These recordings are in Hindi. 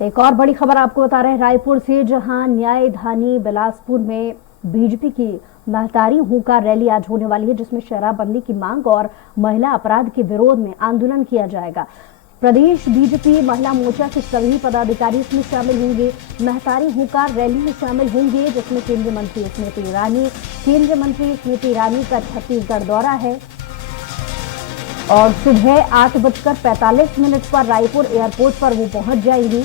एक और बड़ी खबर आपको बता रहे हैं रायपुर से, जहां न्यायधानी बिलासपुर में बीजेपी की महतारी हुंकार रैली आज होने वाली है, जिसमें शराबबंदी की मांग और महिला अपराध के विरोध में आंदोलन किया जाएगा। प्रदेश बीजेपी महिला मोर्चा के सभी पदाधिकारी इसमें शामिल होंगे। महतारी हुंकार रैली में शामिल होंगे, जिसमें केंद्रीय मंत्री स्मृति ईरानी का छत्तीसगढ़ दौरा है और सुबह 8:45 पर रायपुर एयरपोर्ट पर वो पहुंच जाएंगी।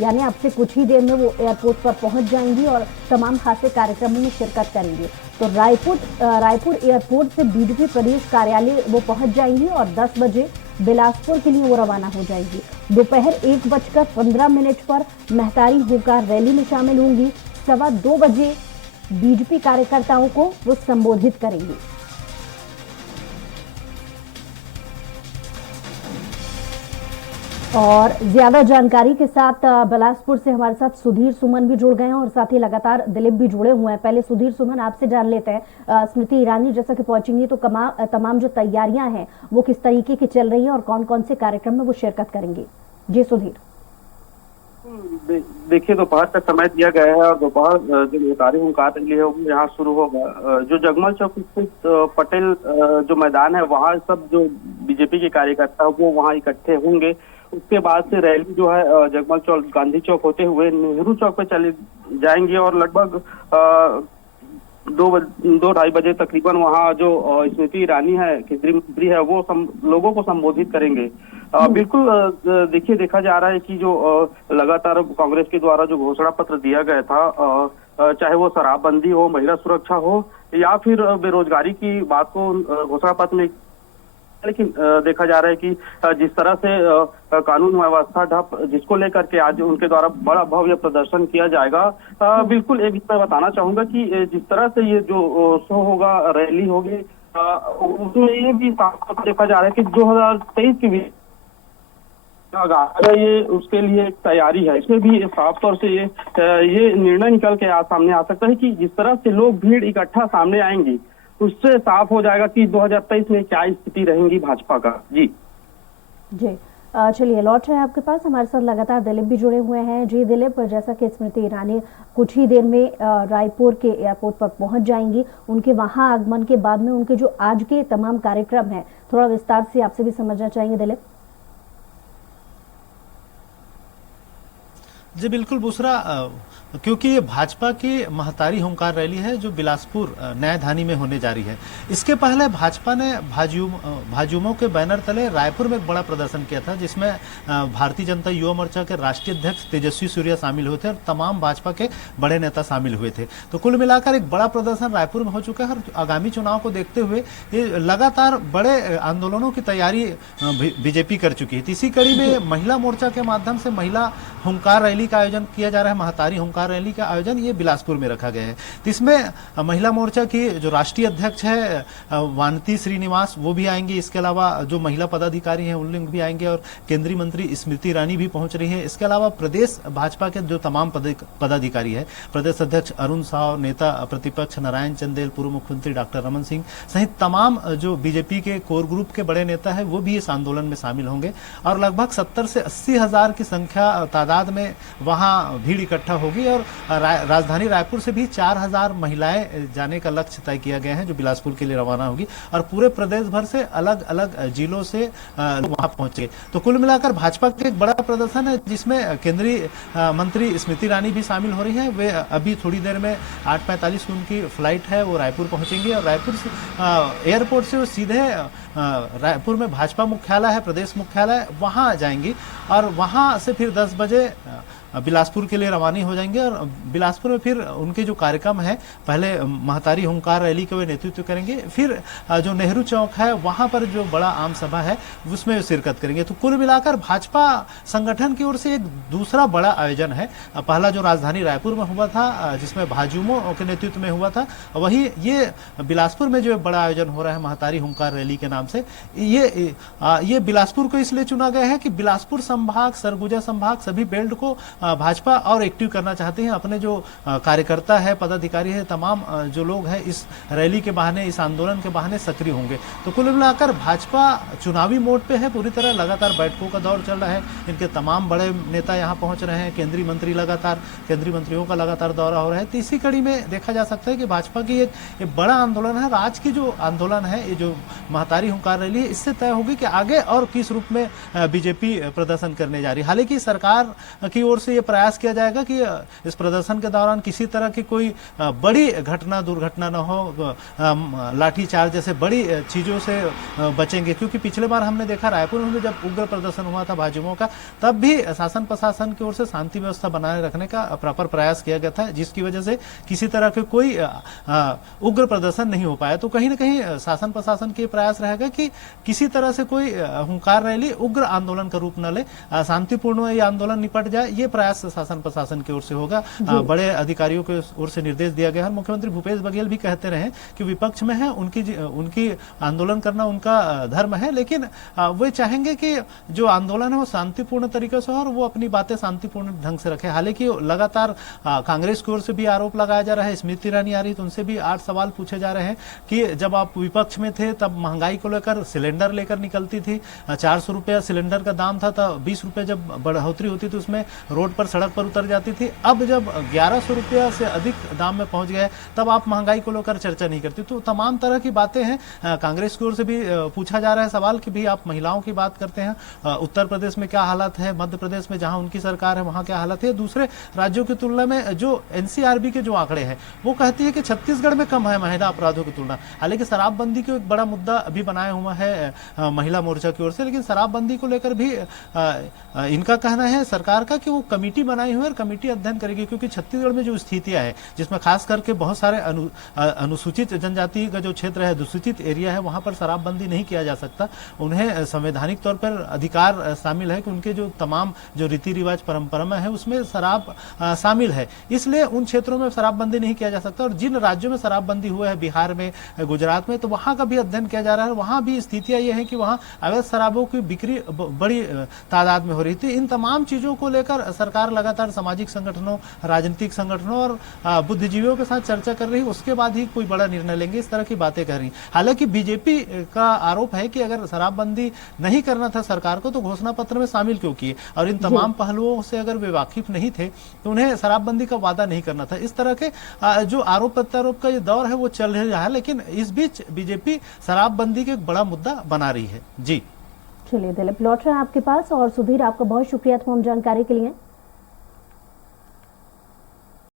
यानी अब से कुछ ही देर में वो एयरपोर्ट पर पहुंच जाएंगी और तमाम खासे कार्यक्रमों में शिरकत करेंगी। तो रायपुर एयरपोर्ट से बीजेपी प्रदेश कार्यालय वो पहुंच जाएंगी और 10 बजे बिलासपुर के लिए वो रवाना हो जाएंगी। दोपहर 1:15 पर महतारी हुंकार रैली में शामिल होंगी। 2:15 बजे बीजेपी कार्यकर्ताओं को वो संबोधित करेंगी। और ज्यादा जानकारी के साथ बिलासपुर से हमारे साथ सुधीर सुमन भी जुड़ गए हैं और साथ ही लगातार दिलीप भी जुड़े हुए हैं। पहले सुधीर सुमन आपसे जान लेते हैं, स्मृति ईरानी जैसा कि पहुंचेंगी तो तमाम जो तैयारियां हैं वो किस तरीके की चल रही है और कौन कौन से कार्यक्रम में वो शिरकत करेंगे। जी सुधीर। देखिए, दोपहर का समय दिया गया है और दोपहर जो महतारी हुंकार रैली है वो यहाँ शुरू होगा। जो जगमल चौक स्थित पटेल जो मैदान है वहाँ सब जो बीजेपी के कार्यकर्ता वो वहाँ इकट्ठे होंगे। उसके बाद से रैली जो है जगमल चौक गांधी चौक होते हुए नेहरू चौक पे चले जाएंगे और लगभग 2-2:30 बजे तकरीबन वहाँ जो स्मृति ईरानी है, केंद्रीय मंत्री है, वो लोगों को संबोधित करेंगे। बिल्कुल देखिए, देखा जा रहा है कि जो लगातार कांग्रेस के द्वारा जो घोषणा पत्र दिया गया था, चाहे वो शराबबंदी हो, महिला सुरक्षा हो या फिर बेरोजगारी की बात को घोषणा पत्र में, लेकिन देखा जा रहा है कि जिस तरह से कानून व्यवस्था ढप जिसको लेकर के आज उनके द्वारा बड़ा भव्य प्रदर्शन किया जाएगा। बिल्कुल एक मैं बताना चाहूंगा कि जिस तरह से ये जो शो होगा, रैली होगी, उसमें ये भी साफ देखा जा रहा है कि 2023 की ये उसके लिए तैयारी है। इसमें भी साफ तौर से ये निर्णय निकल के सामने आ सकता है कि जिस तरह से लोग भीड़ इकट्ठा सामने आएंगी उससे साफ हो जाएगा कि 2023 में क्या स्थिति रहेगी भाजपा का। जी चलिए, लौट रहे हैं आपके पास। हमारे साथ लगातार दिलीप भी जुड़े हुए हैं। जी दिलीप, जैसा कि स्मृति ईरानी कुछ ही देर में रायपुर के एयरपोर्ट पर पहुंच जाएंगी, उनके वहां आगमन के बाद में उनके जो आज के तमाम कार्यक्रम हैं थोड़ा विस्तार से आपसे भी समझना चाहेंगे दिलीप। जी बिल्कुल बुसरा, क्योंकि ये भाजपा की महतारी हुंकार रैली है जो बिलासपुर न्यायधानी में होने जा रही है। इसके पहले भाजपा ने भाजयुमो के बैनर तले रायपुर में एक बड़ा प्रदर्शन किया था, जिसमें भारतीय जनता युवा मोर्चा के राष्ट्रीय अध्यक्ष तेजस्वी सूर्या शामिल हुए थे और तमाम भाजपा के बड़े नेता शामिल हुए थे। तो कुल मिलाकर एक बड़ा प्रदर्शन रायपुर में हो चुका है और आगामी चुनाव को देखते हुए ये लगातार बड़े आंदोलनों की तैयारी बीजेपी कर चुकी है। इसी कड़ी में महिला मोर्चा के माध्यम से महिला हुंकार रैली का आयोजन किया जा रहा है। महतारी हुंकार रैली का आयोजन ये बिलासपुर में रखा गया है। तो इसमें महिला मोर्चा की जो राष्ट्रीय अध्यक्ष है वानती श्रीनिवास वो भी आएंगे। इसके अलावा जो महिला पदाधिकारी हैं उन लोग भी आएंगे और केंद्रीय मंत्री स्मृति ईरानी भी पहुंच रही है। इसके अलावा प्रदेश भाजपा के जो तमाम पदाधिकारी है, प्रदेश अध्यक्ष अरुण साव, नेता प्रतिपक्ष नारायण चंदेल, पूर्व मुख्यमंत्री डॉक्टर रमन सिंह सहित तमाम जो बीजेपी के कोर ग्रुप के बड़े नेता है वो भी इस आंदोलन में शामिल होंगे और लगभग 70 से 80 हजार की संख्या तादाद में वहां भीड़ इकट्ठा होगी। और राजधानी रायपुर से भी 4000 महिलाएं जाने का लक्ष्य तय किया गया है जो बिलासपुर के लिए रवाना होगी और पूरे प्रदेश भर से अलग अलग जिलों से वहां पहुंचे। तो कुल मिलाकर भाजपा का एक बड़ा प्रदर्शन है जिसमें केंद्रीय मंत्री स्मृति ईरानी भी शामिल हो रही है। वे अभी थोड़ी देर में 8:45 की उनकी फ्लाइट है, वो रायपुर पहुंचेंगे और रायपुर से एयरपोर्ट से वो सीधे रायपुर में भाजपा मुख्यालय है, प्रदेश मुख्यालय, वहां जाएंगी और वहां से फिर 10 बजे बिलासपुर के लिए रवाना हो जाएंगे और बिलासपुर में फिर उनके जो कार्यक्रम है, पहले महतारी हुंकार रैली का वे नेतृत्व करेंगे, फिर जो नेहरू चौक है वहां पर जो बड़ा आम सभा है उसमें शिरकत करेंगे। तो कुल मिलाकर भाजपा संगठन की ओर से एक दूसरा बड़ा आयोजन है। पहला जो राजधानी रायपुर में हुआ था जिसमें भाजयुमो के नेतृत्व में हुआ था, वही ये बिलासपुर में जो बड़ा आयोजन हो रहा है महतारी हुंकार रैली के नाम से। ये बिलासपुर को इसलिए चुना गया है कि बिलासपुर संभाग, सरगुजा संभाग, सभी बेल्ट को भाजपा और एक्टिव करना चाहते हैं। अपने जो कार्यकर्ता है, पदाधिकारी है, तमाम जो लोग हैं इस रैली के बहाने, इस आंदोलन के बहाने सक्रिय होंगे। तो कुल मिलाकर भाजपा चुनावी मोड पे है पूरी तरह। लगातार बैठकों का दौर चल रहा है, इनके तमाम बड़े नेता यहाँ पहुंच रहे हैं, केंद्रीय मंत्रियों का लगातार दौरा हो रहा है। तो इसी कड़ी में देखा जा सकता है कि भाजपा की एक बड़ा आंदोलन है। आज की जो आंदोलन है, ये जो महतारी हुंकार रैली है, इससे तय होगी कि आगे और किस रूप में बीजेपी प्रदर्शन करने जा रही है। हालांकि सरकार की ओर से ये प्रयास किया जाएगा कि इस प्रदर्शन के दौरान किसी तरह की कोई बड़ी दुर्घटना न हो, लाठीचार्ज जैसे बड़ी चीजों से बचेंगे। क्योंकि पिछले बार हमने देखा रायपुर में जब उग्र प्रदर्शन हुआ था भाजयुमों का, तब भी शासन प्रशासन की ओर से शांति व्यवस्था बनाए रखने का प्रॉपर प्रयास किया गया था, जिसकी वजह से किसी तरह के कोई उग्र प्रदर्शन नहीं हो पाया। तो कहीं ना कहीं शासन प्रशासन के प्रयास रहेगा कि किसी तरह से कोई हुंकार रैली उग्र आंदोलन का रूप न ले, शांतिपूर्ण ये आंदोलन निपट जाए, ये प्रयास शासन प्रशासन की ओर से होगा। बड़े अधिकारियों की ओर से निर्देश दिया गया है। मुख्यमंत्री भूपेश बघेल भी कहते रहे कि विपक्ष में है, उनकी आंदोलन करना उनका धर्म है, लेकिन वे चाहेंगे कि जो आंदोलन है वो शांतिपूर्ण तरीके से हो और वो अपनी बातें शांतिपूर्ण ढंग से रखे। हालांकि लगातार कांग्रेस की ओर से भी आरोप लगाया जा रहा है, स्मृति ईरानी आ रही तो उनसे भी 8 सवाल पूछे जा रहे हैं कि जब आप विपक्ष में थे तब महंगाई को लेकर सिलेंडर लेकर निकलती थी, 400 रुपया सिलेंडर का दाम था, तो 20 रुपये जब बढ़ोतरी होती थी उसमें रोड पर सड़क पर उतर जाती थी। अब जब 1100 रुपया से अधिक दाम में पहुंच गए तब आप महंगाई को लेकर चर्चा नहीं करती। तो तमाम तरह की बातें हैं। कांग्रेस की ओर से भी पूछा जा रहा है सवाल कि भी आप महिलाओं की बात करते हैं, उत्तर प्रदेश में क्या हालत है, मध्य प्रदेश में जहां उनकी सरकार है वहां क्या हालत है, दूसरे राज्यों की तुलना में जो एनसीआरबी के जो आंकड़े हैं वो कहती है कि छत्तीसगढ़ में कम है महिला अपराधों की तुलना। हालांकि शराबबंदी को एक बड़ा मुद्दा अभी बनाया हुआ है महिला मोर्चा की ओर से, लेकिन शराबबंदी को लेकर भी इनका कहना है सरकार का कि वो कमेटी बनाई हुई है और कमेटी अध्ययन करेगी। क्योंकि छत्तीसगढ़ में जो स्थितियां है, जिसमें खास करके बहुत सारे अनुसूचित जनजाति का जो क्षेत्र है, दूषित एरिया है, वहां पर शराबबंदी नहीं किया जा सकता। उन्हें संवैधानिक तौर पर अधिकार शामिल है कि उनके जो तमाम जो रीति रिवाज परंपरा है उसमें शराब शामिल है, इसलिए उन क्षेत्रों में शराबबंदी नहीं किया जा सकता। और जिन राज्यों में शराबबंदी हुआ है, बिहार में, गुजरात में, तो वहां का भी अध्ययन किया जा रहा है। वहां भी स्थितियां ये है कि वहां अवैध शराबों की बिक्री बड़ी तादाद में हो रही थी। इन तमाम चीजों को लेकर सरकार लगातार सामाजिक संगठनों, राजनीतिक संगठनों और बुद्धिजीवियों के साथ चर्चा कर रही है, उसके बाद ही कोई बड़ा निर्णय लेंगे, इस तरह की बातें कर रही। हालांकि बीजेपी का आरोप है कि अगर शराबबंदी नहीं करना था सरकार को तो घोषणा पत्र में शामिल क्यों किए, और इन तमाम पहलुओं से अगर वे वाकिफ नहीं थे तो उन्हें शराबबंदी का वादा नहीं करना था। इस तरह के जो आरोप प्रत्यारोप का ये दौर है वो चल रहा है, लेकिन इस बीच बीजेपी शराबबंदी के एक बड़ा मुद्दा बना रही है। जी चलिए दिलीप, लौट रहे हैं आपके पास। और सुधीर, आपका बहुत शुक्रिया तमाम जानकारी के लिए।